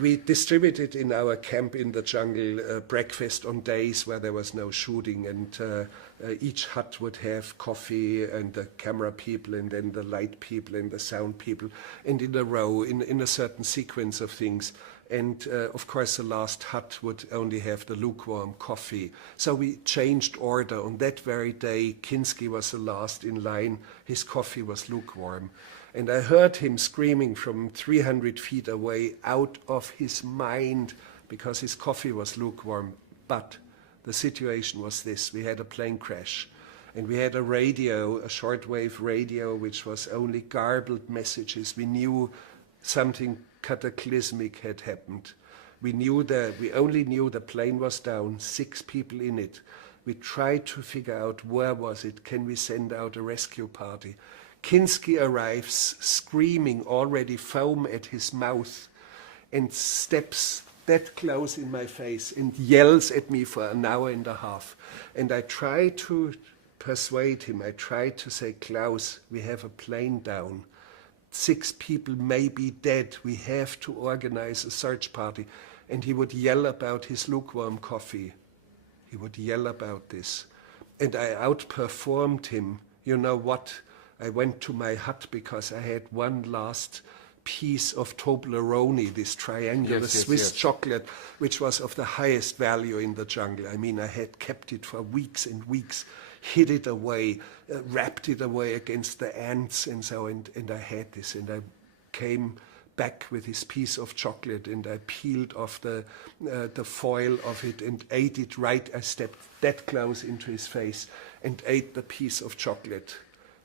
We distributed in our camp in the jungle breakfast on days where there was no shooting, and each hut would have coffee and the camera people and then the light people and the sound people, and in a row, in a certain sequence of things. And of course the last hut would only have the lukewarm coffee. So we changed order. On that very day, Kinski was the last in line. His coffee was lukewarm. And I heard him screaming from 300 feet away, out of his mind, because his coffee was lukewarm. But the situation was this: we had a plane crash, and we had a radio, a shortwave radio, which was only garbled messages. We knew something cataclysmic had happened. We only knew the plane was down, 6 people in it. We tried to figure out where was it, can we send out a rescue party? Kinski arrives screaming, already foam at his mouth, and steps that close in my face and yells at me for an hour and a half. And I try to persuade him. I try to say, Klaus, we have a plane down. 6 people may be dead. We have to organize a search party. And he would yell about his lukewarm coffee. He would yell about this. And I outperformed him. You know what? I went to my hut because I had one last piece of Toblerone, this triangular Swiss chocolate, which was of the highest value in the jungle. I mean, I had kept it for weeks and weeks, hid it away, wrapped it away against the ants and so, and I had this, and I came back with this piece of chocolate, and I peeled off the foil of it and ate it right. I stepped that close into his face and ate the piece of chocolate.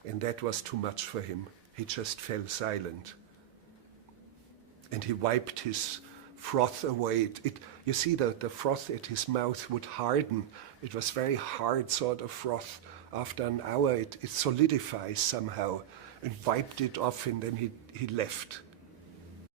And that was too much for him. He just fell silent. And he wiped his froth away. You see, the froth at his mouth would harden. It was very hard sort of froth. After an hour, it solidifies somehow, and wiped it off, and then he left.